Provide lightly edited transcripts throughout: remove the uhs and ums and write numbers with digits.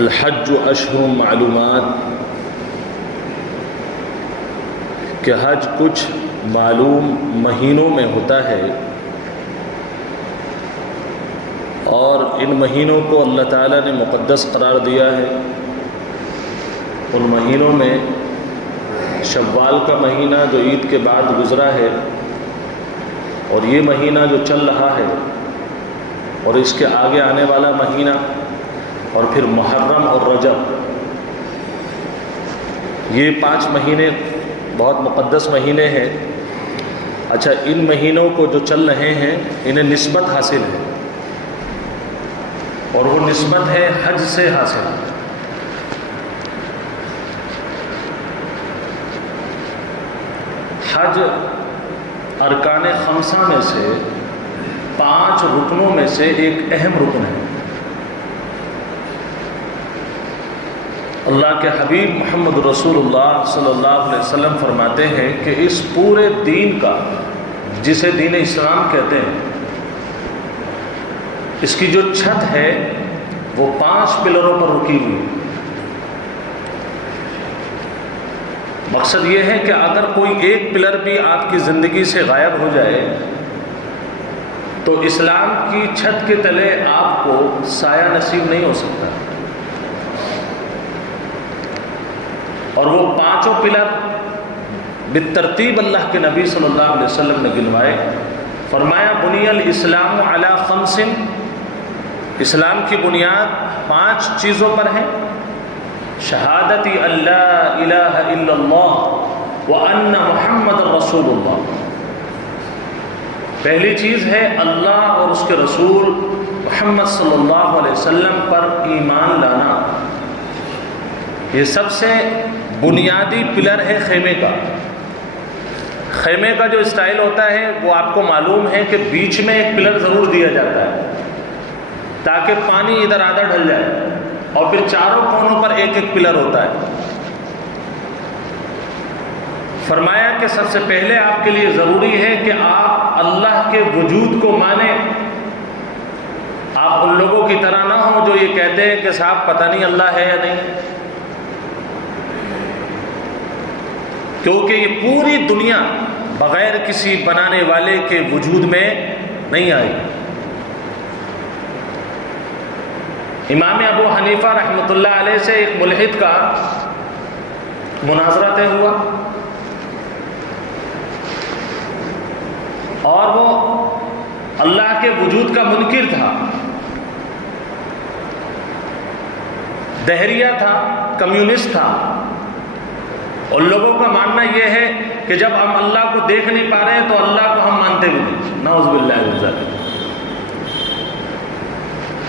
الحج اشہر معلومات کہ حج کچھ معلوم مہینوں میں ہوتا ہے، اور ان مہینوں کو اللہ تعالیٰ نے مقدس قرار دیا ہے۔ ان مہینوں میں شوال کا مہینہ جو عید کے بعد گزرا ہے، اور یہ مہینہ جو چل رہا ہے، اور اس کے آگے آنے والا مہینہ، اور پھر محرم اور رجب، یہ 5 مہینے بہت مقدس مہینے ہیں۔ اچھا، ان مہینوں کو جو چل رہے ہیں انہیں نسبت حاصل ہے، اور وہ نسبت ہے حج سے حاصل۔ حج ارکان خمسہ میں سے 5 رکنوں میں سے ایک اہم رکن ہے۔ اللہ کے حبیب محمد رسول اللہ صلی اللہ علیہ وسلم فرماتے ہیں کہ اس پورے دین کا، جسے دین اسلام کہتے ہیں، اس کی جو چھت ہے وہ 5 پلروں پر رکی ہوئی۔ مقصد یہ ہے کہ اگر کوئی ایک پلر بھی آپ کی زندگی سے غائب ہو جائے تو اسلام کی چھت کے تلے آپ کو سایہ نصیب نہیں ہو سکتا۔ اور وہ 5 پلر بالترتیب اللہ کے نبی صلی اللہ علیہ وسلم نے گنوائے۔ فرمایا بنی الاسلام علی 5، اسلام کی بنیاد 5 چیزوں پر ہے۔ شہادت اللہ الہ الا اللہ وان محمد رسول اللہ، پہلی چیز ہے اللہ اور اس کے رسول محمد صلی اللہ علیہ وسلم پر ایمان لانا۔ یہ سب سے بنیادی پلر ہے خیمے کا۔ خیمے کا جو اسٹائل ہوتا ہے وہ آپ کو معلوم ہے کہ بیچ میں ایک پلر ضرور دیا جاتا ہے تاکہ پانی ادھر آدھا ڈھل جائے، اور پھر چاروں کونوں پر ایک ایک پلر ہوتا ہے۔ فرمایا کہ سب سے پہلے آپ کے لیے ضروری ہے کہ آپ اللہ کے وجود کو مانیں۔ آپ ان لوگوں کی طرح نہ ہوں جو یہ کہتے ہیں کہ صاحب پتہ نہیں اللہ ہے یا نہیں، کیونکہ یہ پوری دنیا بغیر کسی بنانے والے کے وجود میں نہیں آئی۔ امام ابو حنیفہ رحمۃ اللہ علیہ سے ایک ملحد کا مناظرہ طے ہوا، اور وہ اللہ کے وجود کا منکر تھا، دہریہ تھا، کمیونسٹ تھا۔ اور لوگوں کا ماننا یہ ہے کہ جب ہم اللہ کو دیکھ نہیں پا رہے تو اللہ کو ہم مانتے بھی نہیں، نعوذ باللہ من ذالک۔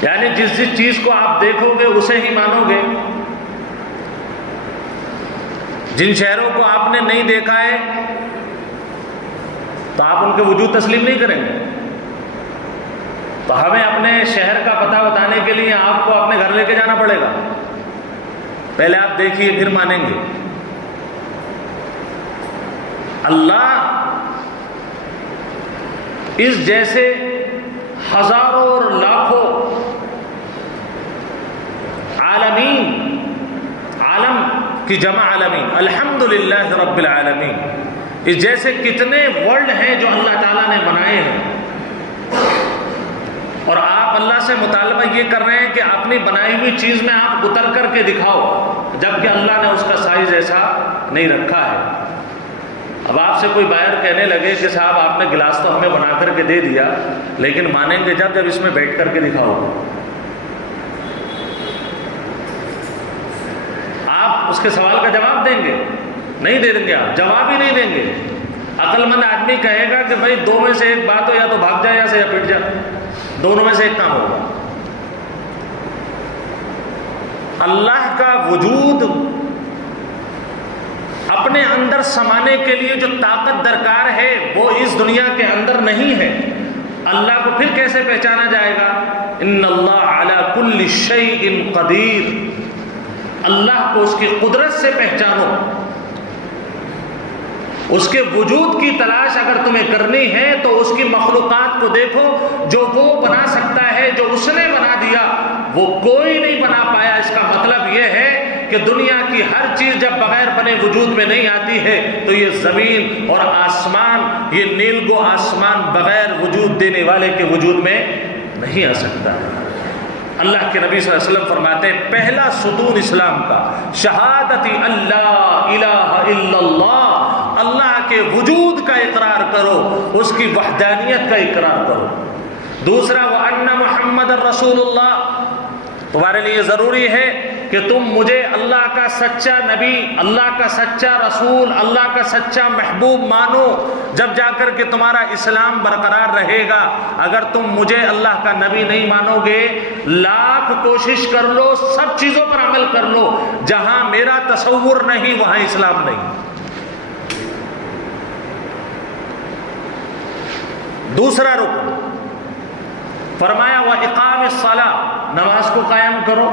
یعنی جس چیز کو آپ دیکھو گے اسے ہی مانو گے۔ جن شہروں کو آپ نے نہیں دیکھا ہے تو آپ ان کے وجود تسلیم نہیں کریں گے۔ تو ہمیں اپنے شہر کا پتہ بتانے کے لیے آپ کو اپنے گھر لے کے جانا پڑے گا، پہلے آپ دیکھیے پھر مانیں گے۔ اللہ اس جیسے ہزاروں اور لاکھوں عالمین، عالم کی جمع عالمین، الحمدللہ رب العالمین، اس جیسے کتنے ورلڈ ہیں جو اللہ تعالیٰ نے بنائے ہیں، اور آپ اللہ سے مطالبہ یہ کر رہے ہیں کہ اپنی بنائی ہوئی چیز میں آپ اتر کر کے دکھاؤ، جبکہ اللہ نے اس کا سائز ایسا نہیں رکھا ہے۔ اب آپ سے کوئی بائر کہنے لگے کہ صاحب آپ نے گلاس تو ہمیں بنا کر کے دے دیا، لیکن مانیں گے جب اس میں بیٹھ کر کے دکھاؤ، آپ اس کے سوال کا جواب دیں گے؟ نہیں دیں گے، آپ جواب ہی نہیں دیں گے۔ عقل مند آدمی کہے گا کہ بھائی 2 میں سے ایک بات ہو، یا تو بھاگ جائے یا پٹ جائے، دونوں میں سے ایک کام ہوگا۔ اللہ کا وجود اپنے اندر سمانے کے لیے جو طاقت درکار ہے وہ اس دنیا کے اندر نہیں ہے۔ اللہ کو پھر کیسے پہچانا جائے گا؟ ان اللہ علی کل شیء قدیر، اللہ کو اس کی قدرت سے پہچانو، اس کے وجود کی تلاش اگر تمہیں کرنی ہے تو اس کی مخلوقات کو دیکھو، جو وہ بنا سکتا ہے، جو اس نے بنا دیا وہ کوئی نہیں بنا پایا۔ اس کا مطلب یہ ہے کہ دنیا کی ہر چیز جب بغیر بنے وجود میں نہیں آتی ہے تو یہ زمین اور آسمان، یہ نیلگو آسمان بغیر وجود دینے والے کے وجود میں نہیں آ سکتا۔ اللہ کے نبی صلی اللہ علیہ وسلم فرماتے ہیں پہلا ستون اسلام کا شہادت اللہ الہ الا اللہ، اللہ کے وجود کا اقرار کرو، اس کی وحدانیت کا اقرار کرو۔ دوسرا وَأَنَّ مُحَمَّدَ رَسُولُ اللَّهِ، تمہارے لیے ضروری ہے کہ تم مجھے اللہ کا سچا نبی، اللہ کا سچا رسول، اللہ کا سچا محبوب مانو، جب جا کر کے تمہارا اسلام برقرار رہے گا۔ اگر تم مجھے اللہ کا نبی نہیں مانو گے، لاکھ کوشش کر لو، سب چیزوں پر عمل کر لو، جہاں میرا تصور نہیں وہاں اسلام نہیں۔ دوسرا رکن فرمایا وَإِقَامِ الصَّلَاةِ، نماز کو قائم کرو۔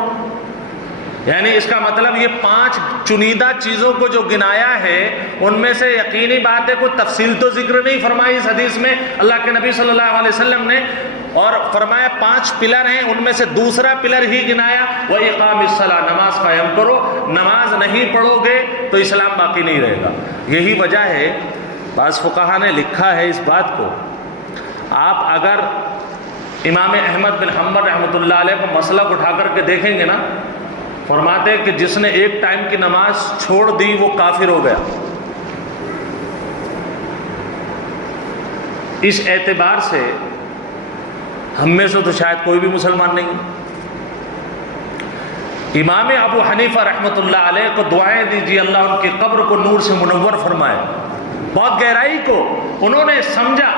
یعنی اس کا مطلب یہ 5 چنیدہ چیزوں کو جو گنایا ہے ان میں سے یقینی بات ہے کوئی تفصیل تو ذکر نہیں فرمائی اس حدیث میں اللہ کے نبی صلی اللہ علیہ وسلم نے، اور فرمایا 5 پلر ہیں، ان میں سے دوسرا پلر ہی گنایا وَإِقَامِ الصَّلَاةِ، نماز قائم کرو۔ نماز نہیں پڑھو گے تو اسلام باقی نہیں رہے گا۔ یہی وجہ ہے بعض فقہا نے لکھا ہے اس بات کو، آپ اگر امام احمد بن حنبل رحمۃ اللہ علیہ کو مسئلہ اٹھا کر کے دیکھیں گے نا، فرماتے کہ جس نے ایک ٹائم کی نماز چھوڑ دی وہ کافر ہو گیا۔ اس اعتبار سے ہم میں سے تو شاید کوئی بھی مسلمان نہیں۔ امام ابو حنیفہ رحمۃ اللہ علیہ کو دعائیں دیجیے اللہ ان کی قبر کو نور سے منور فرمائے۔ بہت گہرائی کو انہوں نے سمجھا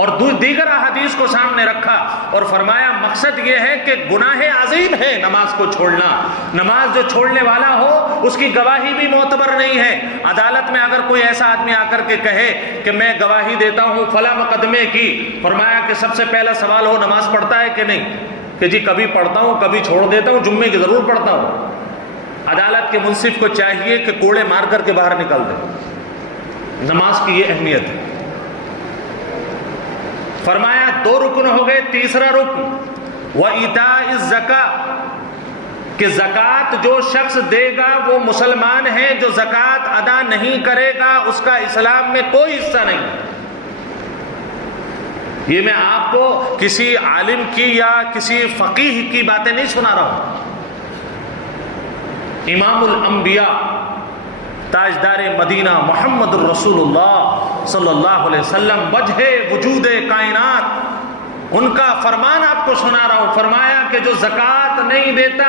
اور دیگر احادیث کو سامنے رکھا اور فرمایا مقصد یہ ہے کہ گناہ عظیم ہے نماز کو چھوڑنا، نماز جو چھوڑنے والا ہو اس کی گواہی بھی معتبر نہیں ہے۔ عدالت میں اگر کوئی ایسا آدمی آ کر کے کہے کہ میں گواہی دیتا ہوں فلاں مقدمے کی، فرمایا کہ سب سے پہلا سوال ہو نماز پڑھتا ہے کہ نہیں، کہ جی کبھی پڑھتا ہوں کبھی چھوڑ دیتا ہوں، جمعے کی ضرور پڑھتا ہوں۔ عدالت کے منصف کو چاہیے کہ کوڑے مار کر کے باہر نکال دے۔ نماز کی یہ اہمیت ہے۔ فرمایا 2 رکن ہو گئے، تیسرا رکن وَإِيتَاءِ الزَّكَاةِ، کہ زکوٰۃ جو شخص دے گا وہ مسلمان ہے، جو زکوٰۃ ادا نہیں کرے گا اس کا اسلام میں کوئی حصہ نہیں۔ یہ میں آپ کو کسی عالم کی یا کسی فقیہ کی باتیں نہیں سنا رہا ہوں، امام الانبیاء تاجدار مدینہ محمد الرسول اللہ صلی اللہ علیہ وسلم وجہ وجود کائنات، ان کا فرمان آپ کو سنا رہا ہوں۔ فرمایا کہ جو زکوٰۃ نہیں دیتا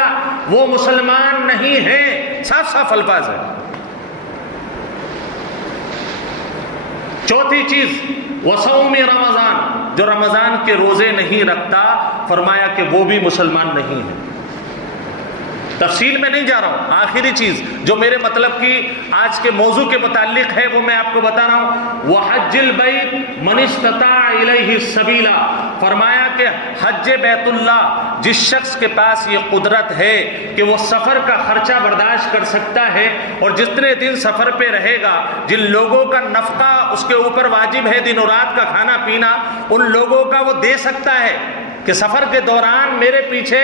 وہ مسلمان نہیں ہے، صاف صاف الفاظ ہے۔ چوتھی چیز وصوم رمضان، جو رمضان کے روزے نہیں رکھتا، فرمایا کہ وہ بھی مسلمان نہیں ہے۔ تفصیل میں نہیں جا رہا ہوں، آخری چیز جو میرے مطلب کی آج کے موضوع کے متعلق ہے وہ میں آپ کو بتا رہا ہوں، وحج البیت من استطاع الیہ السبیلا، فرمایا کہ حج بیت اللہ جس شخص کے پاس یہ قدرت ہے کہ وہ سفر کا خرچہ برداشت کر سکتا ہے، اور جتنے دن سفر پہ رہے گا جن لوگوں کا نفقہ اس کے اوپر واجب ہے، دن و رات کا کھانا پینا، ان لوگوں کا وہ دے سکتا ہے کہ سفر کے دوران میرے پیچھے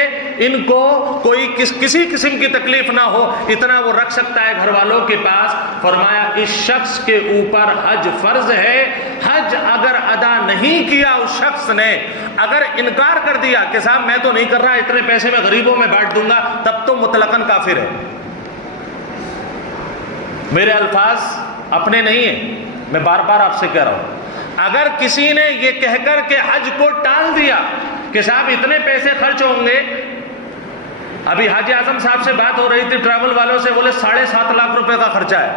ان کو کوئی کسی قسم کی تکلیف نہ ہو، اتنا وہ رکھ سکتا ہے گھر والوں کے پاس۔ فرمایا اس شخص کے اوپر حج فرض ہے، حج اگر ادا نہیں کیا اس شخص نے، اگر انکار کر دیا کہ صاحب میں تو نہیں کر رہا، اتنے پیسے میں غریبوں میں بانٹ دوں گا، تب تو مطلقاً کافر ہے۔ میرے الفاظ اپنے نہیں ہیں، میں بار بار آپ سے کہہ رہا ہوں، اگر کسی نے یہ کہہ کر کے حج کو ٹال دیا کہ صاحب اتنے پیسے خرچ ہوں گے، ابھی حاجی اعظم صاحب سے بات ہو رہی تھی ٹریول والوں سے، بولے 7.5 لاکھ روپے کا خرچہ ہے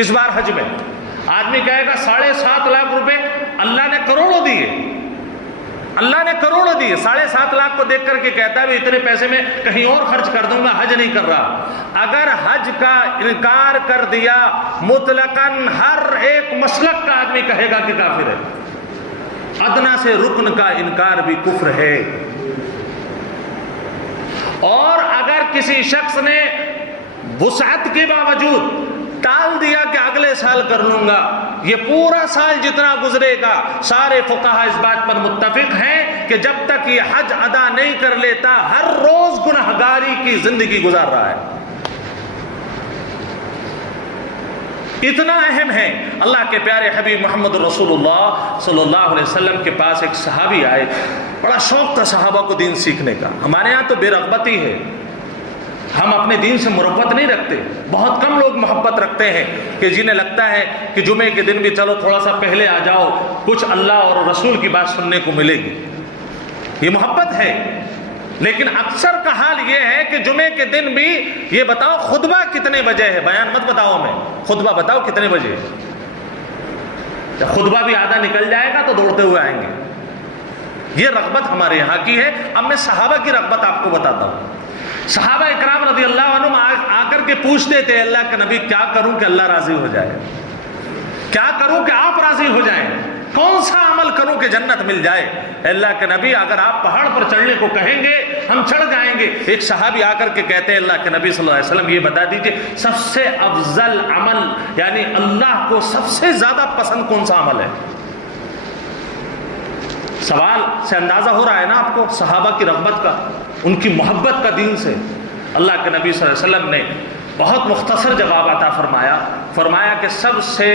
اس بار حج میں۔ آدمی کہے گا 7.5 لاکھ روپے، اللہ نے کروڑوں دیے، اللہ نے کروڑوں دیے، 7.5 لاکھ کو دیکھ کر کے کہتا ہے اتنے پیسے میں کہیں اور خرچ کر دوں گا، حج نہیں کر رہا۔ اگر حج کا انکار کر دیا مطلقاً ہر ایک مسلک کا آدمی کہے گا کہ کافر ہے۔ ادنا سے رکن کا انکار بھی کفر ہے۔ اور اگر کسی شخص نے وسعت کے باوجود ٹال دیا کہ اگلے سال کر لوں گا، یہ پورا سال جتنا گزرے گا، سارے فقہا اس بات پر متفق ہیں کہ جب تک یہ حج ادا نہیں کر لیتا ہر روز گنہگاری کی زندگی گزار رہا ہے۔ اتنا اہم ہے۔ اللہ کے پیارے حبیب محمد رسول اللہ صلی اللہ علیہ وسلم کے پاس ایک صحابی آئے، بڑا شوق تھا صحابہ کو دین سیکھنے کا۔ ہمارے ہاں تو بے رغبتی ہے، ہم اپنے دین سے مرغبت نہیں رکھتے۔ بہت کم لوگ محبت رکھتے ہیں کہ جنہیں لگتا ہے کہ جمعے کے دن بھی چلو تھوڑا سا پہلے آ جاؤ، کچھ اللہ اور رسول کی بات سننے کو ملے گی، یہ محبت ہے۔ لیکن اکثر کا حال یہ ہے کہ جمعے کے دن بھی یہ بتاؤ خطبہ کتنے بجے ہے، بیان مت بتاؤ ہمیں، خطبہ بتاؤ کتنے بجے۔ جب خطبہ بھی آدھا نکل جائے گا تو دوڑتے ہوئے آئیں گے۔ یہ رغبت ہمارے یہاں کی ہے۔ اب میں صحابہ کی رغبت آپ کو بتاتا ہوں۔ صحابہ اکرام رضی اللہ عنہم آ کر کے پوچھتے تھے اللہ کے نبی کیا کروں کہ اللہ راضی ہو جائے، کیا کروں کہ آپ راضی ہو جائیں، کون سا عمل کروں کہ جنت مل جائے۔ اللہ کے نبی اگر آپ پہاڑ پر چڑھنے کو کہیں گے ہم چڑھ جائیں گے۔ ایک صحابی آ کر کے کہتے ہیں اللہ کے نبی صلی اللہ علیہ وسلم یہ بتا دیجئے سب سے افضل عمل، یعنی اللہ کو سب سے زیادہ پسند کون سا عمل ہے۔ سوال سے اندازہ ہو رہا ہے نا آپ کو صحابہ کی رغبت کا، ان کی محبت کا دین سے۔ اللہ کے نبی صلی اللہ علیہ وسلم نے بہت مختصر جواب عطا فرمایا کہ سب سے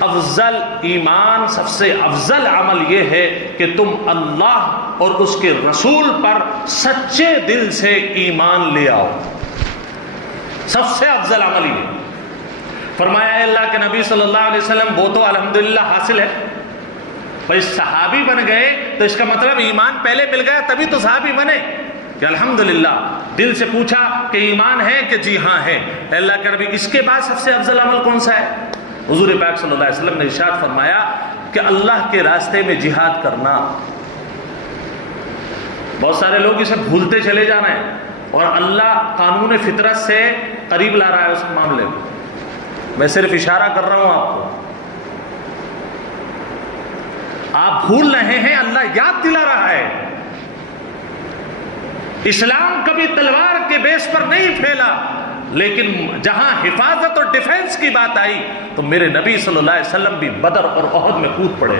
افضل ایمان، سب سے افضل عمل یہ ہے کہ تم اللہ اور اس کے رسول پر سچے دل سے ایمان لے آؤ۔ سب سے افضل عمل یہ فرمایا ہے اللہ کے نبی صلی اللہ علیہ وسلم، وہ تو الحمدللہ حاصل ہے، بھائی صحابی بن گئے تو اس کا مطلب ایمان پہلے مل گیا تبھی تو صحابی بنے کہ الحمدللہ۔ دل سے پوچھا کہ ایمان ہے کہ جی ہاں ہے، اللہ کے نبی اس کے بعد سب سے افضل عمل کون سا ہے؟ حضور پاک صلی اللہ علیہ وسلم نے ارشاد فرمایا کہ اللہ کے راستے میں جہاد کرنا۔ بہت سارے لوگ اسے بھولتے چلے جا رہے ہیں اور اللہ قانون فطرت سے قریب لا رہا ہے اس معاملے کو۔ میں صرف اشارہ کر رہا ہوں آپ کو، آپ بھول رہے ہیں، اللہ یاد دلا رہا ہے۔ اسلام کبھی تلوار کے بیس پر نہیں پھیلا، لیکن جہاں حفاظت اور ڈیفنس کی بات آئی تو میرے نبی صلی اللہ علیہ وسلم بھی بدر اور احد میں کود پڑے۔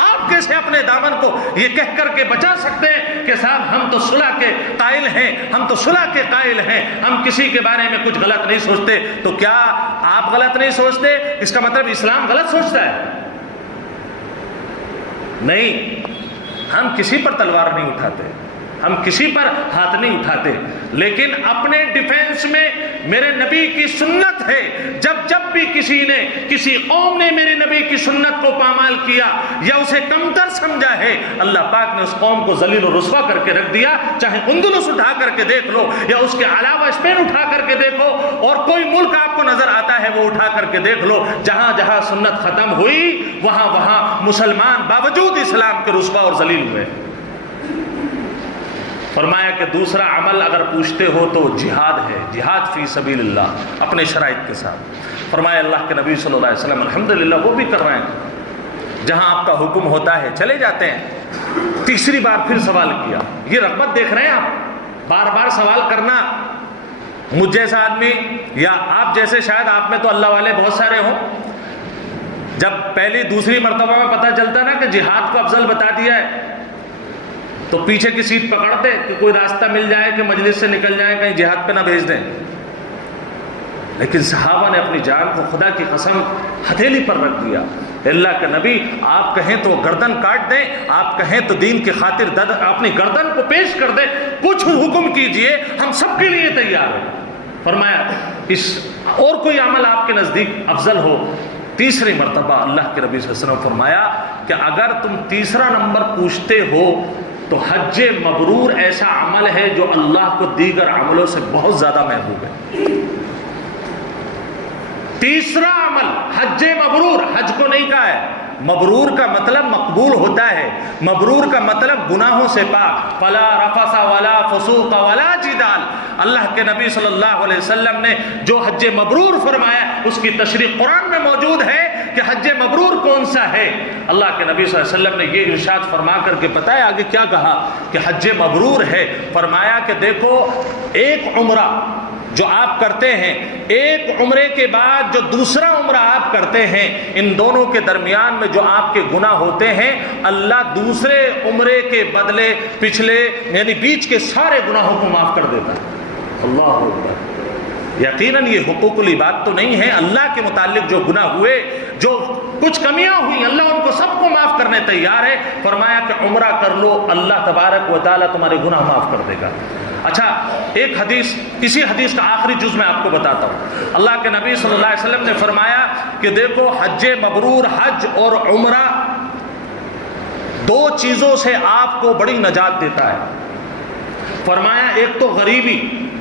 آپ کیسے اپنے دامن کو یہ کہہ کر کے بچا سکتے ہیں کہ صاحب ہم تو صلح کے قائل ہیں، ہم تو صلح کے قائل ہیں، ہم کسی کے بارے میں کچھ غلط نہیں سوچتے؟ تو کیا آپ غلط نہیں سوچتے اس کا مطلب اسلام غلط سوچتا ہے؟ نہیں، ہم کسی پر تلوار نہیں اٹھاتے، ہم کسی پر ہاتھ نہیں اٹھاتے، لیکن اپنے ڈیفنس میں میرے نبی کی سنت ہے۔ جب بھی کسی قوم نے میرے نبی کی سنت کو پامال کیا یا اسے کمتر سمجھا ہے، اللہ پاک نے اس قوم کو ذلیل و رسوا کر کے رکھ دیا۔ چاہے اندلس اٹھا کر کے دیکھ لو یا اس کے علاوہ اسپین اٹھا کر کے دیکھو، اور کوئی ملک آپ کو نظر آتا ہے وہ اٹھا کر کے دیکھ لو، جہاں جہاں سنت ختم ہوئی وہاں مسلمان باوجود اسلام کے رسوا اور ذلیل ہوئے۔ فرمایا کہ دوسرا عمل اگر پوچھتے ہو تو جہاد ہے، جہاد فی سبیل اللہ اپنے شرائط کے ساتھ۔ فرمایا اللہ کے نبی صلی اللہ علیہ وسلم الحمدللہ وہ بھی کر رہے ہیں، جہاں آپ کا حکم ہوتا ہے چلے جاتے ہیں۔ تیسری بار پھر سوال کیا، یہ رغبت دیکھ رہے ہیں آپ، بار بار سوال کرنا۔ مجھ جیسا آدمی یا آپ جیسے شاید آپ میں تو اللہ والے بہت سارے ہوں، جب پہلی دوسری مرتبہ میں پتہ چلتا نا کہ جہاد کو افضل بتا دیا ہے تو پیچھے کی سیٹ پکڑتے کہ کوئی راستہ مل جائے کہ مجلس سے نکل جائیں، کہیں جہاد پہ نہ بھیج دیں۔ لیکن صحابہ نے اپنی جان کو خدا کی قسم ہتھیلی پر رکھ دیا۔ اللہ کے نبی آپ کہیں تو گردن کاٹ دیں، آپ کہیں تو دین کی خاطر اپنی گردن کو پیش کر دیں، کچھ حکم کیجئے، ہم سب کے لیے تیار ہیں۔ فرمایا اور کوئی عمل آپ کے نزدیک افضل ہو؟ تیسری مرتبہ اللہ کے نبی صلی اللہ علیہ وسلم فرمایا کہ اگر تم تیسرا نمبر پوچھتے ہو تو حج مبرور ایسا عمل ہے جو اللہ کو دیگر عملوں سے بہت زیادہ محبوب ہے۔ تیسرا عمل حج مبرور، حج کو نہیں کہا ہے، مبرور کا مطلب مقبول ہوتا ہے، مبرور کا مطلب گناہوں سے پاک، فلا رفث ولا فسوق ولا جدال۔ اللہ کے نبی صلی اللہ علیہ وسلم نے جو حج مبرور فرمایا اس کی تشریح قرآن میں موجود ہے کہ حج مبرور کون سا ہے۔ اللہ کے نبی صلی اللہ علیہ وسلم نے یہ ارشاد فرما کر کے بتایا، آگے کیا کہا کہ حج مبرور ہے۔ فرمایا کہ دیکھو ایک عمرہ جو آپ کرتے ہیں، ایک عمرے کے بعد جو دوسرا عمرہ آپ کرتے ہیں، ان دونوں کے درمیان میں جو آپ کے گناہ ہوتے ہیں، اللہ دوسرے عمرے کے بدلے پچھلے یعنی بیچ کے سارے گناہوں کو معاف کر دیتا ہے۔ اللہ اکبر۔ یقیناً یہ حقوق العباد تو نہیں ہے، اللہ کے متعلق جو گناہ ہوئے، جو کچھ کمیاں ہوئی، اللہ ان کو سب کو معاف کرنے تیار ہے۔ فرمایا کہ عمرہ کر لو، اللہ تبارک و تعالیٰ تمہارے گناہ معاف کر دے گا۔ اچھا، ایک حدیث، اسی حدیث کا آخری جز میں آپ کو بتاتا ہوں۔ اللہ کے نبی صلی اللہ علیہ وسلم نے فرمایا کہ دیکھو، حج مبرور، حج اور عمرہ دو چیزوں سے آپ کو بڑی نجات دیتا ہے۔ فرمایا ایک تو غریبی،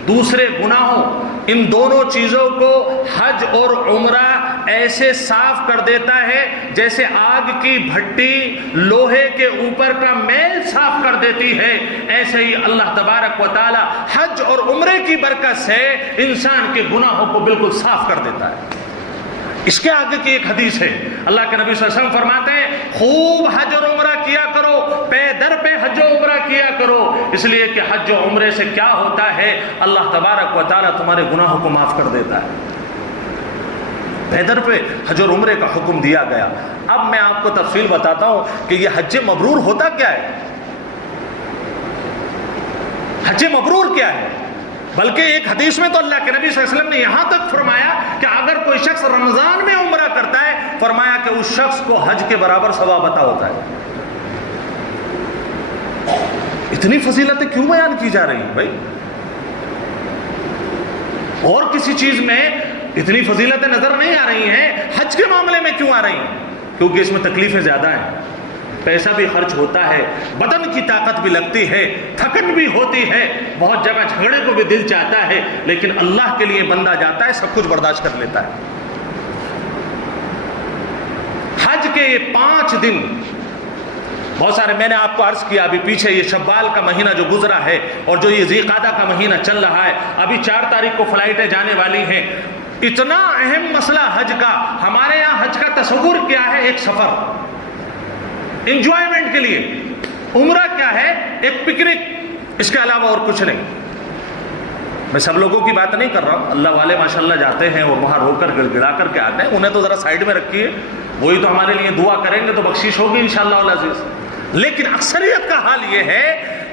دوسرے گناہوں، ان دونوں چیزوں کو حج اور عمرہ ایسے صاف کر دیتا ہے جیسے آگ کی بھٹی لوہے کے اوپر کا میل صاف کر دیتی ہے۔ ایسے ہی اللہ تبارک و تعالی حج اور عمرے کی برکت سے انسان کے گناہوں کو بالکل صاف کر دیتا ہے۔ اس کے آگے کی ایک حدیث ہے، اللہ کے نبی صلی اللہ علیہ وسلم فرماتے ہیں خوب حج اور عمرہ کیا کرو، پے در پہ حج و عمرہ کیا کرو، اس لیے کہ حج و عمرے سے کیا ہوتا ہے، اللہ تبارک و تعالیٰ تمہارے گناہوں کو معاف کر دیتا ہے۔ پے در پہ حج اور عمرے کا حکم دیا گیا۔ اب میں آپ کو تفصیل بتاتا ہوں کہ یہ حج مبرور ہوتا کیا ہے۔ حج مبرور کیا ہے؟ بلکہ ایک حدیث میں تو اللہ کے نبی صلی اللہ علیہ وسلم نے یہاں تک فرمایا کہ اگر کوئی شخص رمضان میں عمرہ کرتا ہے، فرمایا کہ اس شخص کو حج کے برابر ثواب عطا ہوتا ہے۔ اتنی فضیلتیں کیوں بیان کی جا رہی ہیں بھائی؟ اور کسی چیز میں اتنی فضیلتیں نظر نہیں آ رہی ہیں، حج کے معاملے میں کیوں آ رہی ہیں؟ کیونکہ اس میں تکلیفیں زیادہ ہیں، پیسہ بھی خرچ ہوتا ہے، بدن کی طاقت بھی لگتی ہے، تھکن بھی ہوتی ہے، بہت جگہ جھگڑے کو بھی دل چاہتا ہے، لیکن اللہ کے لیے بندہ جاتا ہے، سب کچھ برداشت کر لیتا ہے۔ حج کے یہ 5 دن بہت سارے، میں نے آپ کو عرض کیا ابھی پیچھے یہ شوال کا مہینہ جو گزرا ہے اور جو یہ ذی قعدہ کا مہینہ چل رہا ہے، ابھی 4 تاریخ کو فلائٹیں جانے والی ہیں۔ اتنا اہم مسئلہ حج کا، ہمارے یہاں حج کا تصور کیا ہے؟ ایک سفر، انجوائمنٹ کے لیے۔ عمرہ کیا ہے؟ ایک پکنک، اس کے علاوہ اور کچھ نہیں۔ میں سب لوگوں کی بات نہیں کر رہا ہوں، اللہ والے ماشاءاللہ جاتے ہیں اور وہاں رو کر گڑ گڑا کر کے آتے ہیں، انہیں تو ذرا سائڈ میں رکھیے، وہی تو ہمارے لیے دعا کریں گے تو بخشش ہوگی انشاءاللہ العزیز۔ لیکن اکثریت کا حال یہ ہے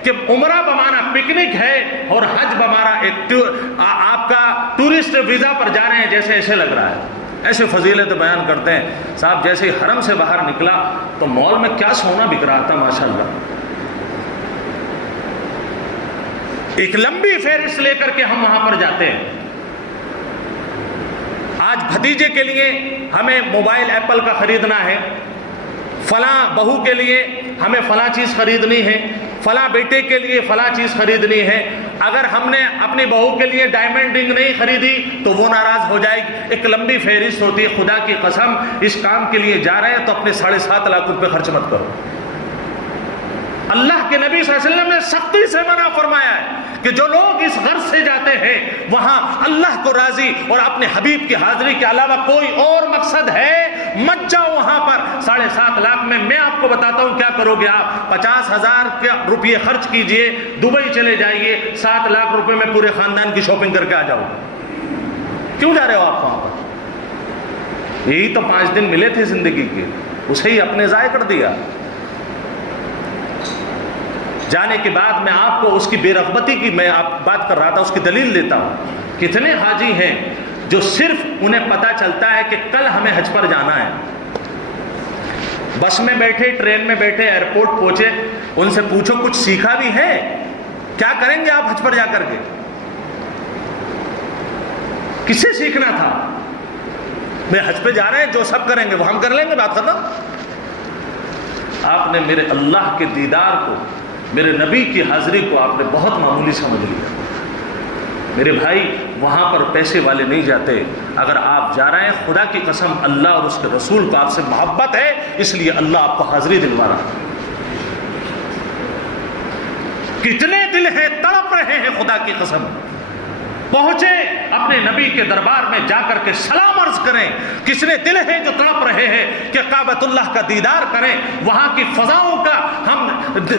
کہ عمرہ بمانا پکنک ہے اور حج بمانا ایک آپ کا ٹورسٹ ویزا پر جا رہے ہیں جیسے ایسے لگ رہا ہے۔ ایسے فضیلت بیان کرتے ہیں صاحب، جیسے حرم سے باہر نکلا تو مال میں کیا سونا بک رہا تھا ماشاءاللہ۔ ایک لمبی فہرست لے کر کے ہم وہاں پر جاتے ہیں۔ آج بھتیجے کے لیے ہمیں موبائل ایپل کا خریدنا ہے، فلاں بہو کے لیے ہمیں فلاں چیز خریدنی ہے، فلاں بیٹے کے لیے فلاں چیز خریدنی ہے۔ اگر ہم نے اپنی بہو کے لیے ڈائمنڈ رنگ نہیں خریدی تو وہ ناراض ہو جائے گی۔ ایک لمبی فہرست ہوتی ہے۔ خدا کی قسم، اس کام کے لیے جا رہے ہیں تو اپنے 7.5 لاکھ روپے خرچ مت کرو۔ اللہ کے نبی صلی اللہ علیہ وسلم نے سختی سے منع فرمایا ہے کہ جو لوگ اس غرض سے جاتے ہیں وہاں اللہ کو راضی اور اپنے حبیب کی حاضری کے علاوہ کوئی اور مقصد ہے مت جاؤ وہاں پر۔ 7.5 لاکھ میں آپ کو بتاتا ہوں کیا کرو گے آپ۔ 50,000 روپے خرچ کیجئے، دبئی چلے جائیے، 7 لاکھ روپے میں پورے خاندان کی شاپنگ کر کے آ جاؤ۔ کیوں جا رہے ہو آپ وہاں پر؟ یہی تو 5 دن ملے تھے زندگی کے، اسے ہی اپنے ضائع کر دیا۔ جانے کے بعد میں آپ کو اس کی بے رغبتی کی میں آپ بات کر رہا تھا، اس کی دلیل دیتا ہوں۔ کتنے حاجی ہیں جو صرف انہیں پتا چلتا ہے کہ کل ہمیں حج پر جانا ہے، بس میں بیٹھے، ٹرین میں بیٹھے، ایئرپورٹ پہنچے، ان سے پوچھو کچھ سیکھا بھی ہے؟ کیا کریں گے آپ حج پر جا کر کے؟ کس سے سیکھنا تھا؟ میں حج پہ جا رہے ہیں، جو سب کریں گے وہ ہم کر لیں گے، بات کرنا۔ آپ نے میرے اللہ کے دیدار کو، میرے نبی کی حاضری کو آپ نے بہت معمولی سمجھ لیا۔ میرے بھائی، وہاں پر پیسے والے نہیں جاتے۔ اگر آپ جا رہے ہیں، خدا کی قسم اللہ اور اس کے رسول کو آپ سے محبت ہے، اس لیے اللہ آپ کو حاضری دلوا رہا ہے۔ کتنے دل ہیں تڑپ رہے ہیں، خدا کی قسم پہنچے اپنے نبی کے دربار میں جا کر کے سلام عرض ناز کریں، کتنے دل ہیں جو تڑپ رہے ہیں کہ کعبۃ اللہ کا دیدار کریں، وہاں کی فضاؤں کا ہم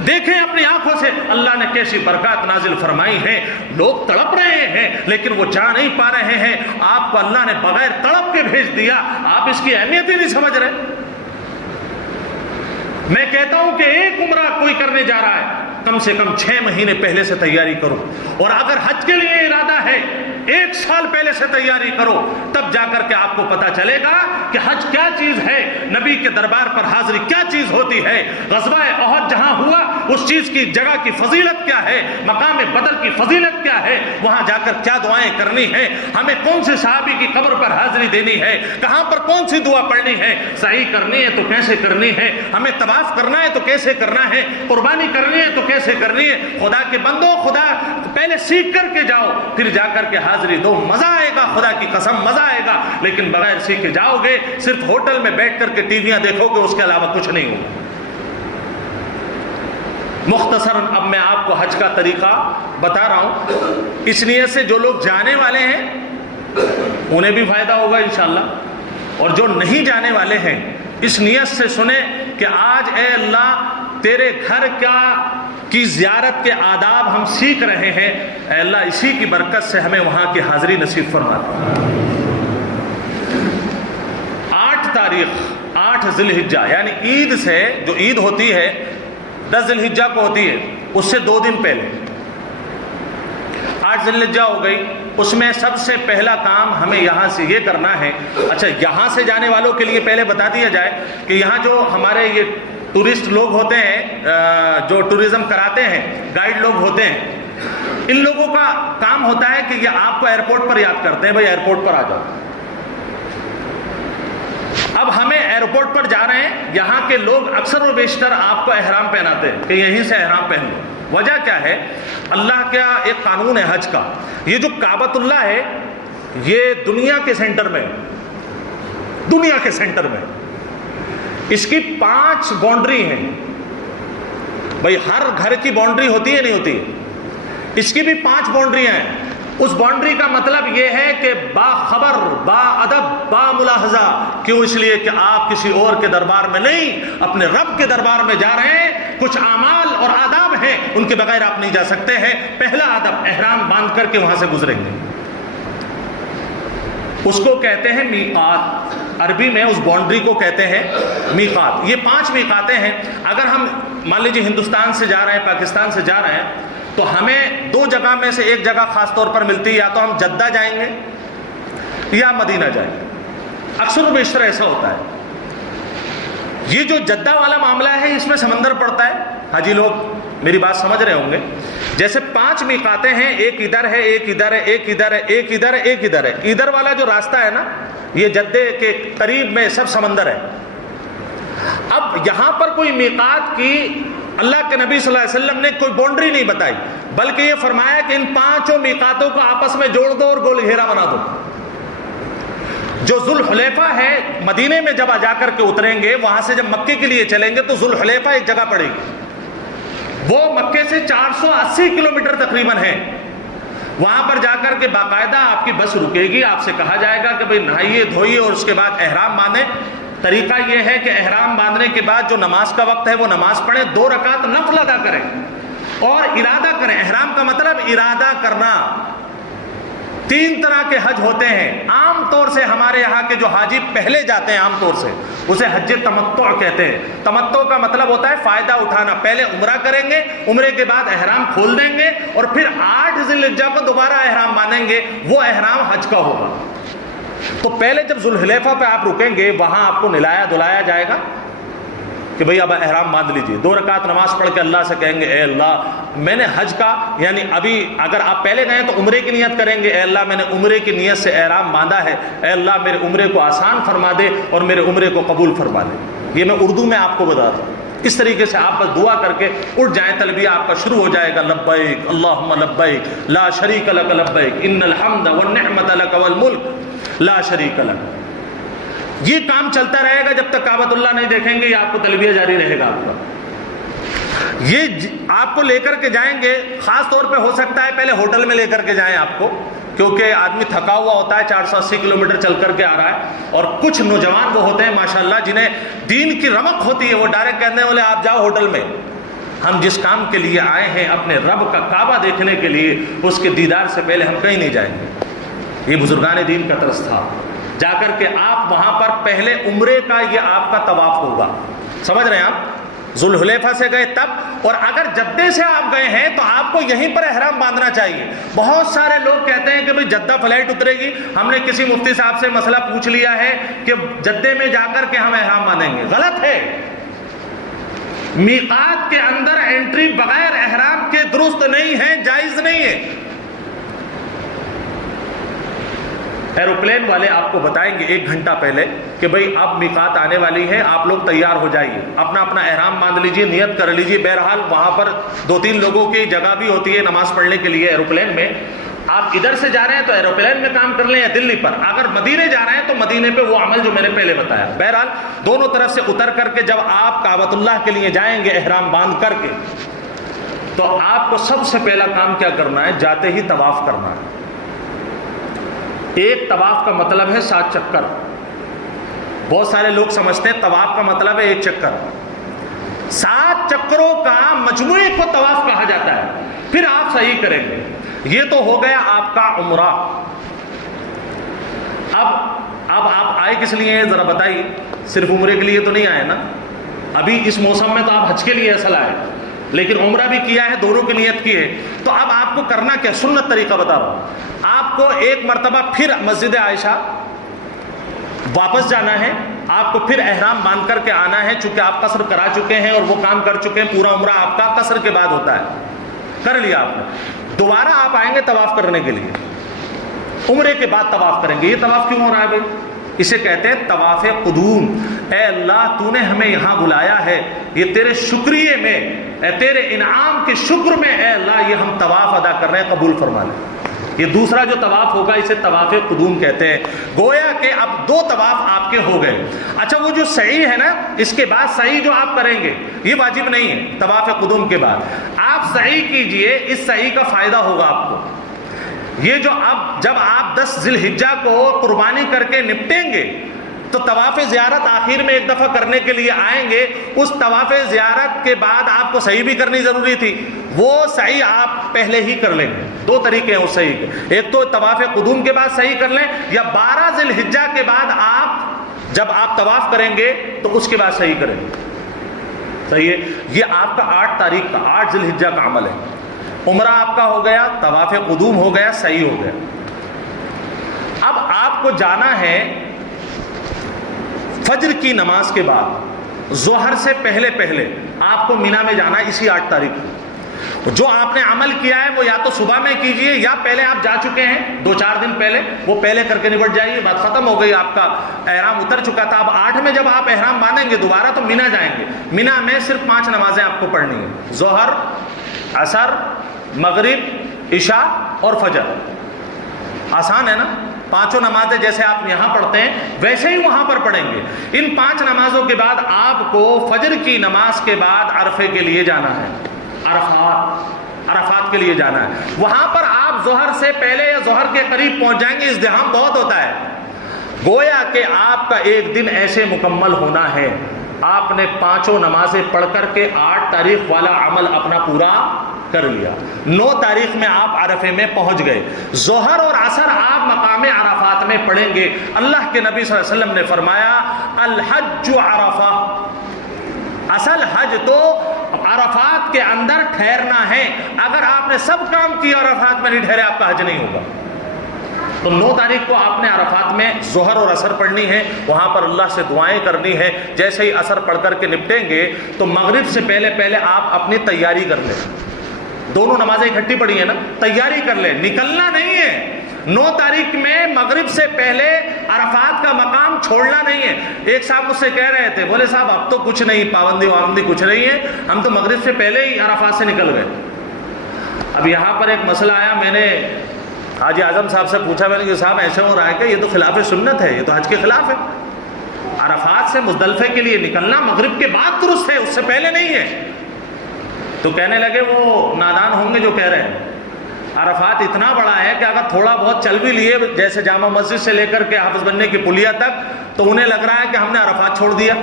دیکھیں اپنی آنکھوں سے اللہ نے کیسی برکات نازل فرمائی ہے۔ لوگ تڑپ رہے ہیں لیکن وہ جا نہیں پا رہے ہیں، آپ کو اللہ نے بغیر تڑپ کے بھیج دیا، آپ اس کی اہمیت ہی نہیں سمجھ رہے۔ میں کہتا ہوں کہ ایک عمرہ کوئی کرنے جا رہا ہے کم سے کم 6 مہینے پہلے سے تیاری کرو، اور اگر حج کے لیے ارادہ ہے 1 سال پہلے سے تیاری کرو، تب جا کر کے آپ کو پتا چلے گا کہ حج کیا چیز ہے، نبی کے دربار پر حاضری کیا چیز ہوتی ہے، غزوہ احد جہاں ہوا اس چیز کی جگہ کی فضیلت کیا ہے، مقام بدر کی فضیلت کیا ہے، وہاں جا کر کیا دعائیں کرنی ہیں، ہمیں کون سے صحابی کی قبر پر حاضری دینی ہے، کہاں پر کون سی دعا پڑھنی ہے، سعی کرنی ہے تو کیسے کرنی ہے، ہمیں طواف کرنا ہے تو کیسے کرنا ہے، قربانی کرنی ہے تو کیسے کرنی ہے۔ خدا کے بندو، خدا پہلے سیکھ کر کے جاؤ، پھر جا کر کے حاضری دو، مزہ آئے گا، خدا کی قسم مزہ آئے گا، لیکن بغیر سیکھے جاؤ گے صرف ہوٹل میں بیٹھ کر کے ٹی ویاں دیکھو گے، اس کے علاوہ کچھ نہیں ہوگا۔ مختصر اب میں آپ کو حج کا طریقہ بتا رہا ہوں، اس نیت سے جو لوگ جانے والے ہیں انہیں بھی فائدہ ہوگا انشاءاللہ، اور جو نہیں جانے والے ہیں اس نیت سے سنیں کہ آج اے اللہ تیرے گھر کی زیارت کے آداب ہم سیکھ رہے ہیں، اے اللہ اسی کی برکت سے ہمیں وہاں کی حاضری نصیب فرما۔ 8 تاریخ 8 ذی الحجہ یعنی عید سے، جو عید ہوتی ہے 10 ذی الحجہ کو ہوتی ہے، اس سے 2 دن پہلے 8 ذی الحجہ ہو گئی، اس میں سب سے پہلا کام ہمیں یہاں سے یہ کرنا ہے۔ اچھا، یہاں سے جانے والوں کے لیے پہلے بتا دیا جائے کہ یہاں جو ہمارے یہ ٹورسٹ لوگ ہوتے ہیں، جو ٹورزم کراتے ہیں، گائیڈ لوگ ہوتے ہیں، ان لوگوں کا کام ہوتا ہے کہ یہ آپ کو ایئرپورٹ پر یاد کرتے ہیں، بھائی ایئرپورٹ پر آ جاؤ۔ اب ہمیں ایئرپورٹ پر جا رہے ہیں، یہاں کے لوگ اکثر و بیشتر آپ کو احرام پہناتے ہیں کہ یہیں سے احرام پہن لو۔ وجہ کیا ہے؟ اللہ کا ایک قانون ہے حج کا، یہ جو کعبۃ اللہ ہے یہ دنیا کے سینٹر میں، دنیا کے سینٹر میں اس کی 5 باؤنڈری ہیں۔ بھائی ہر گھر کی باؤنڈری ہوتی ہے نہیں ہوتی، اس کی بھی 5 باؤنڈریاں ہیں۔ اس باؤنڈری کا مطلب یہ ہے کہ باخبر، با ادب، با ملاحظہ، کیوں؟ اس لیے کہ آپ کسی اور کے دربار میں نہیں، اپنے رب کے دربار میں جا رہے ہیں، کچھ اعمال اور آداب ہیں ان کے بغیر آپ نہیں جا سکتے ہیں۔ پہلا ادب، احرام باندھ کر کے وہاں سے گزریں گے، اس کو کہتے ہیں میقات، عربی میں اس باؤنڈری کو کہتے ہیں میقات۔ یہ 5 میقاتیں ہیں۔ اگر ہم مان لیجیے ہندوستان سے جا رہے ہیں، پاکستان سے جا رہے ہیں، تو ہمیں 2 جگہ میں سے ایک جگہ خاص طور پر ملتی ہے، یا تو ہم جدہ جائیں گے یا مدینہ جائیں گے، اکثر و بیشتر ایسا ہوتا ہے۔ یہ جو جدہ والا معاملہ ہے اس میں سمندر پڑتا ہے، حاجی لوگ میری بات سمجھ رہے ہوں گے۔ جیسے 5 میقاتیں ہیں، ایک ادھر ہے، ایک ادھر ہے، ایک ادھر ہے، ایک ادھر ہے، ایک ادھر ہے۔ ادھر والا جو راستہ ہے نا، یہ جدے کے قریب میں سب سمندر ہے۔ اب یہاں پر کوئی میقات کی اللہ کے نبی صلی اللہ علیہ وسلم نے کوئی باؤنڈری نہیں بتائی، بلکہ یہ فرمایا کہ ان 5 میقاتوں کو آپس میں جوڑ دو اور گول گھیرا بنا دو۔ جو ذوالحلیفہ ہے، مدینے میں جب جا کر کے اتریں گے، وہاں سے جب مکے کے لیے چلیں گے تو ذوالحلیفہ ایک جگہ پڑے گی، وہ مکے سے 480 کلومیٹر تقریباً ہے۔ وہاں پر جا کر کے باقاعدہ آپ کی بس رکے گی، آپ سے کہا جائے گا کہ بھئی نہائیے دھوئیے اور اس کے بعد احرام باندھیں۔ طریقہ یہ ہے کہ احرام باندھنے کے بعد جو نماز کا وقت ہے وہ نماز پڑھیں، 2 رکعت نفل ادا کریں اور ارادہ کریں۔ احرام کا مطلب ارادہ کرنا۔ 3 طرح کے حج ہوتے ہیں۔ عام طور سے ہمارے یہاں کے جو حاجی پہلے جاتے ہیں عام طور سے اسے حج تمتع کہتے ہیں۔ تمتع کا مطلب ہوتا ہے فائدہ اٹھانا۔ پہلے عمرہ کریں گے، عمرے کے بعد احرام کھول دیں گے اور پھر 8 ذی الحجہ کو دوبارہ احرام باندھیں گے، وہ احرام حج کا ہوگا۔ تو پہلے جب ذوالحلیفہ پہ آپ رکیں گے، وہاں آپ کو نلایا دلایا جائے گا کہ بھئی اب احرام باندھ لیجئے۔ 2 رکعت نماز پڑھ کے اللہ سے کہیں گے اے اللہ میں نے حج کا، یعنی ابھی اگر آپ پہلے گئے تو عمرے کی نیت کریں گے، اے اللہ میں نے عمرے کی نیت سے احرام باندھا ہے، اے اللہ میرے عمرے کو آسان فرما دے اور میرے عمرے کو قبول فرما دے۔ یہ میں اردو میں آپ کو بتا رہا ہوں۔ اس طریقے سے آپ بس دعا کر کے اٹھ جائیں، تلبیہ آپ کا شروع ہو جائے گا، لبیک اللہم لبیک لا شریک لک لبیک ان الحمد والنعمت لک والملک لا شریک لک۔ یہ کام چلتا رہے گا جب تک کعبۃ اللہ نہیں دیکھیں گے، یہ آپ کو تلبیہ جاری رہے گا آپ کا۔ یہ آپ کو لے کر کے جائیں گے، خاص طور پہ ہو سکتا ہے پہلے ہوٹل میں لے کر کے جائیں آپ کو، کیونکہ آدمی تھکا ہوا ہوتا ہے، 480 کلومیٹر چل کر کے آ رہا ہے، اور کچھ نوجوان وہ ہوتے ہیں ماشاءاللہ جنہیں دین کی رمق ہوتی ہے، وہ ڈائریکٹ کہتے ہیں بولے آپ جاؤ ہوٹل میں، ہم جس کام کے لیے آئے ہیں اپنے رب کا کعبہ دیکھنے کے لیے، اس کے دیدار سے پہلے ہم کہیں نہیں جائیں گے۔ یہ بزرگان دین کا طرز تھا، جا کر کے آپ وہاں پر پہلے عمرے کا یہ آپ کا طواف ہوگا، سمجھ رہے ہیں آپ؟ ذوالحلیفہ سے گئے تب، اور اگر جدے سے آپ گئے ہیں تو آپ کو یہیں پر احرام باندھنا چاہیے۔ بہت سارے لوگ کہتے ہیں کہ بھئی جدہ فلائٹ اترے گی، ہم نے کسی مفتی صاحب سے مسئلہ پوچھ لیا ہے کہ جدے میں جا کر کے ہم احرام باندھیں گے، غلط ہے۔ میقات کے اندر انٹری بغیر احرام کے درست نہیں ہے، جائز نہیں ہے۔ ایروپلین والے آپ کو بتائیں گے 1 گھنٹہ پہلے کہ بھئی اب میقات آنے والی ہے، آپ لوگ تیار ہو جائیے، اپنا اپنا احرام باندھ لیجئے، نیت کر لیجئے۔ بہرحال وہاں پر 2-3 لوگوں کی جگہ بھی ہوتی ہے نماز پڑھنے کے لیے ایروپلین میں۔ آپ ادھر سے جا رہے ہیں تو ایروپلین میں کام کر لیں یا دلی پر، اگر مدینے جا رہے ہیں تو مدینے پہ وہ عمل جو میں نے پہلے بتایا۔ بہرحال دونوں طرف سے اتر کر کے جب آپ کعبۃ اللہ کے لیے جائیں گے احرام باندھ کر کے، تو آپ کو سب سے پہلا کام کیا کرنا ہے؟ جاتے ہی طواف کرنا ہے۔ ایک طواف کا مطلب ہے 7 چکر۔ بہت سارے لوگ سمجھتے ہیں طواف کا مطلب ہے 1 چکر، 7 چکروں کا مجموعے کو طواف کہا جاتا ہے، پھر آپ صحیح کریں گے۔ یہ تو ہو گیا آپ کا عمرہ۔ اب آپ آئے کس لیے ہیں ذرا بتائیے؟ صرف عمرے کے لیے تو نہیں آئے نا، ابھی اس موسم میں تو آپ حج کے لیے اصل آئے، لیکن عمرہ بھی کیا ہے، دونوں کی نیت کی ہے۔ تو اب آپ کو کرنا کیا؟ سنت طریقہ بتا رہا ہوں آپ کو۔ ایک مرتبہ پھر مسجد عائشہ واپس جانا ہے، آپ کو پھر احرام باندھ کر کے آنا ہے، چونکہ آپ قصر کرا چکے ہیں اور وہ کام کر چکے ہیں، پورا عمرہ آپ کا قصر کے بعد ہوتا ہے، کر لیا آپ نے۔ دوبارہ آپ آئیں گے طواف کرنے کے لیے، عمرے کے بعد طواف کریں گے۔ یہ طواف کیوں ہو رہا ہے بھائی؟ اسے کہتے ہیں طواف قدوم۔ اے اللہ تو نے ہمیں یہاں بلایا ہے، یہ تیرے شکریہ میں، تیرے انعام کے شکر میں اے اللہ یہ ہم طواف ادا کر رہے ہیں، قبول فرما لیں۔ یہ دوسرا جو طواف ہوگا اسے طواف قدوم کہتے ہیں۔ گویا کہ اب 2 طواف آپ کے ہو گئے۔ اچھا وہ جو سعی ہے نا، اس کے بعد سعی جو آپ کریں گے یہ واجب نہیں ہے۔ طواف قدوم کے بعد آپ سعی کیجئے، اس سعی کا فائدہ ہوگا آپ کو۔ یہ جو اب جب آپ 10 ذی الحجہ کو قربانی کر کے نپٹیں گے تو طواف زیارت آخر میں ایک دفعہ کرنے کے لیے آئیں گے، اس طواف زیارت کے بعد آپ کو سعی بھی کرنی ضروری تھی، وہ سعی آپ پہلے ہی کر لیں گے۔ 2 طریقے ہیں اس سعی کے، ایک تو طواف قدوم کے بعد سعی کر لیں، یا 12 ذی الحجہ کے بعد آپ جب آپ طواف کریں گے تو اس کے بعد سعی کریں گے۔ صحیح ہے؟ یہ آپ کا 8 تاریخ کا 8 ذی الحجہ کا عمل ہے۔ عمرہ آپ کا ہو گیا، طواف قدوم ہو گیا، سعی ہو گیا۔ اب آپ کو جانا ہے فجر کی نماز کے بعد، ظہر سے پہلے آپ کو مینا میں جانا ہے اسی 8 تاریخ کو۔ جو آپ نے عمل کیا ہے وہ یا تو صبح میں کیجئے، یا پہلے آپ جا چکے ہیں 2-4 دن پہلے، وہ پہلے کر کے نبٹ جائیے، بات ختم ہو گئی، آپ کا احرام اتر چکا تھا۔ اب 8 میں جب آپ احرام باندھیں گے دوبارہ تو مینا جائیں گے۔ مینا میں صرف 5 نمازیں آپ کو پڑھنی ہیں، ظہر، عصر، مغرب، عشاء اور فجر۔ آسان ہے نا؟ 5 نمازیں جیسے آپ یہاں پڑھتے ہیں ویسے ہی وہاں پر پڑھیں گے۔ ان 5 نمازوں کے بعد آپ کو فجر کی نماز کے بعد عرفے کے لیے جانا ہے، عرفات کے لیے جانا ہے۔ وہاں پر آپ ظہر سے پہلے یا ظہر کے قریب پہنچ جائیں گے، ازدحام بہت ہوتا ہے۔ گویا کہ آپ کا ایک دن ایسے مکمل ہونا ہے، آپ نے 5 نمازیں پڑھ کر کے 8 تاریخ والا عمل اپنا پورا کر لیا۔ 9 تاریخ میں آپ عرفے میں پہنچ گئے۔ ظہر اور عصر آپ مقام عرفات میں پڑھیں گے۔ اللہ کے نبی صلی اللہ علیہ وسلم نے فرمایا الحج عرفہ، اصل حج تو عرفات کے اندر ٹھہرنا ہے۔ اگر آپ نے سب کام کیا عرفات میں نہیں ٹھہرے آپ کا حج نہیں ہوگا۔ تو 9 تاریخ کو آپ نے عرفات میں ظہر اور عصر پڑھنی ہے، وہاں پر اللہ سے دعائیں کرنی ہے۔ جیسے ہی عصر پڑھ کر کے نپٹیں گے تو مغرب سے پہلے آپ اپنی تیاری کر لیں۔ دونوں نمازیں اکٹھی پڑھی ہیں نا، تیاری کر لیں، نکلنا نہیں ہے۔ 9 تاریخ میں مغرب سے پہلے عرفات کا مقام چھوڑنا نہیں ہے۔ ایک صاحب مجھ سے کہہ رہے تھے، بولے صاحب اب تو کچھ نہیں، پابندی وابندی کچھ نہیں ہے، ہم تو مغرب سے پہلے ہی عرفات سے نکل گئے۔ اب یہاں پر ایک مسئلہ آیا، میں نے حاجی اعظم صاحب سے پوچھا، میں نے کہ صاحب ایسے ہو رہا ہے کہ یہ تو خلاف سنت ہے، یہ تو حج کے خلاف ہے۔ عرفات سے مزدلفے کے لیے نکلنا مغرب کے بعد درست ہے، اس سے پہلے نہیں ہے۔ تو کہنے لگے وہ نادان ہوں گے جو کہہ رہے ہیں، عرفات اتنا بڑا ہے کہ اگر تھوڑا بہت چل بھی لیے جیسے جامع مسجد سے لے کر کے حافظ بننے کی پلیا تک تو انہیں لگ رہا ہے کہ ہم نے عرفات چھوڑ دیا.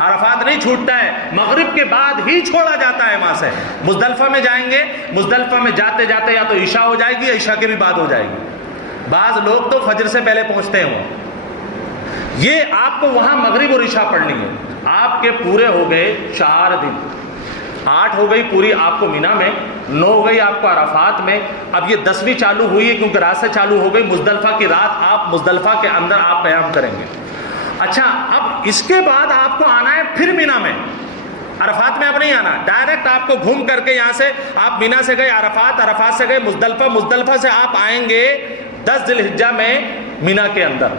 عرفات نہیں چھوٹتا ہے, مغرب کے بعد ہی چھوڑا جاتا ہے. وہاں سے مزدلفہ میں جائیں گے, مزدلفہ میں جاتے جاتے یا تو عشاء ہو جائے گی یا عشاء کے بھی بعد ہو جائے گی. بعض لوگ تو فجر سے پہلے پہنچتے ہیں. یہ آپ کو وہاں مغرب اور عشاء پڑھنی ہے. آپ کے پورے ہو گئے 4 دن. 8 ہو گئی پوری آپ کو مینا میں, 9 ہو گئی آپ کو عرفات میں. اب یہ 10ویں چالو ہوئی ہے کیونکہ رات سے چالو ہو گئی. مزدلفہ کی رات آپ مزدلفہ کے اندر آپ قیام کریں گے. اچھا, اب اس کے بعد آپ کو آنا ہے پھر مینا میں. عرفات میں اب نہیں آنا, ڈائریکٹ آپ کو گھوم کر کے یہاں سے آپ مینا سے گئے عرفات, عرفات سے گئے مزدلفہ, مزدلفہ سے آپ آئیں گے 10 ذی الحجہ میں مینا کے اندر.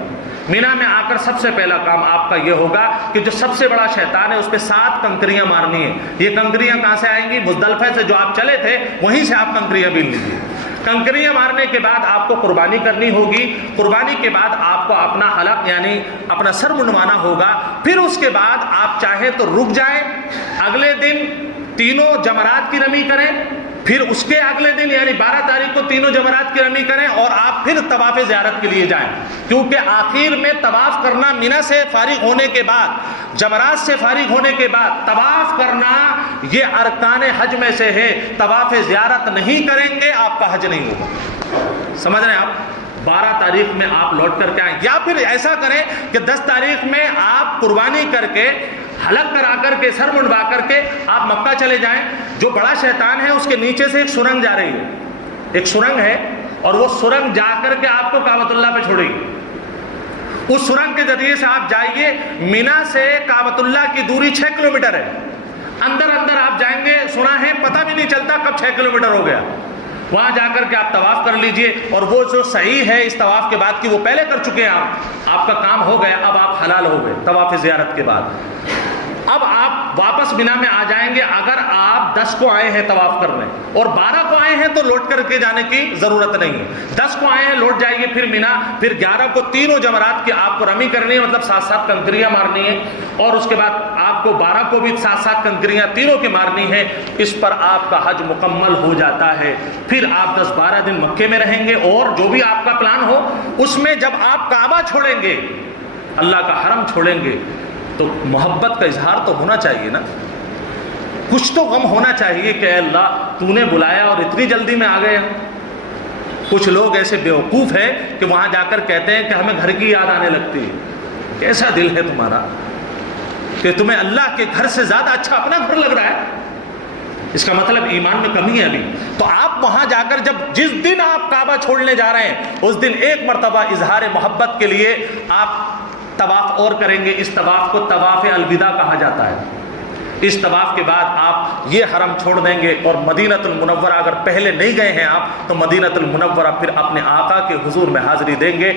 مینا میں آ کر سب سے پہلا کام آپ کا یہ ہوگا کہ جو سب سے بڑا شیطان ہے اس پہ 7 کنکریاں مارنی ہیں. یہ کنکریاں کہاں سے آئیں گی؟ مزدلفہ سے جو آپ چلے تھے وہیں سے آپ کنکریاں بین لیجیے. کنکریاں مارنے کے بعد آپ کو قربانی کرنی ہوگی. قربانی کے بعد آپ کو اپنا حلق یعنی اپنا سر منڈوانا ہوگا. پھر اس کے بعد آپ چاہیں تو رک جائیں, اگلے دن تینوں جمرات کی رمی کریں, پھر اس کے اگلے دن یعنی 12 تاریخ کو تینوں جمرات کی رمی کریں اور آپ پھر طواف زیارت کے لیے جائیں. کیونکہ آخر میں طواف کرنا مینا سے فارغ ہونے کے بعد, جمرات سے فارغ ہونے کے بعد طواف کرنا یہ ارکان حج میں سے ہے. طواف زیارت نہیں کریں گے آپ کا حج نہیں ہوگا. سمجھ رہے ہیں آپ؟ 12 تاریخ میں آپ لوٹ کر کے آئیں, یا پھر ایسا کریں کہ 10 تاریخ میں آپ قربانی کر کے حلق کرا کر کے سر منڈوا کر کے آپ مکہ چلے جائیں. جو بڑا شیطان ہے اس کے نیچے سے ایک سرنگ جا رہی ہے, ایک سرنگ ہے, اور وہ سرنگ جا کر کے آپ کو کعبۃ اللہ پہ چھوڑے گی. اس سرنگ کے ذریعے سے آپ جائیے. مینا سے کعبۃ اللہ کی دوری 6 کلومیٹر ہے. اندر اندر آپ جائیں گے, سنا ہے پتہ بھی نہیں چلتا کب 6 کلومیٹر ہو گیا. وہاں جا کر کے آپ طواف کر لیجئے, اور وہ جو صحیح ہے اس طواف کے بعد کی وہ پہلے کر چکے ہیں آپ کا کام ہو گیا. اب آپ حلال ہو گئے طواف زیارت کے بعد. اب آپ واپس مینا میں آ جائیں گے. اگر آپ 10 کو آئے ہیں طواف کرنے اور 12 کو آئے ہیں تو لوٹ کر کے جانے کی ضرورت نہیں ہے. 10 کو آئے ہیں لوٹ جائیے پھر مینا. پھر 11 کو تینوں جمرات کی آپ کو رمی کرنی ہے, مطلب 7 کنکریاں مارنی ہیں, اور اس کے بعد آپ کو 12 کو بھی 7 کنکریاں تینوں کی مارنی ہیں. اس پر آپ کا حج مکمل ہو جاتا ہے. پھر آپ 10-12 دن مکے میں رہیں گے, اور جو بھی آپ کا پلان ہو اس میں جب آپ کعبہ چھوڑیں گے, اللہ کا حرم چھوڑیں گے, تو محبت کا اظہار تو ہونا چاہیے نا. کچھ تو غم ہونا چاہیے کہ اے اللہ تو نے بلایا اور اتنی جلدی میں آ گئے. کچھ لوگ ایسے بیوقوف ہیں کہ وہاں جا کر کہتے ہیں کہ ہمیں گھر کی یاد آنے لگتی ہے. کیسا دل ہے تمہارا کہ تمہیں اللہ کے گھر سے زیادہ اچھا اپنا گھر لگ رہا ہے. اس کا مطلب ایمان میں کمی ہے ابھی. تو آپ وہاں جا کر جس دن آپ کعبہ چھوڑنے جا رہے ہیں اس دن ایک مرتبہ اظہار محبت کے لیے آپ طواف اور کریں گے. اس طواف کو طواف الوداع کہا جاتا ہے. اس طواف کے بعد آپ یہ حرم چھوڑ دیں گے, اور مدینۃ المنورہ اگر پہلے نہیں گئے ہیں آپ تو مدینۃ المنورہ پھر اپنے آقا کے حضور میں حاضری دیں گے.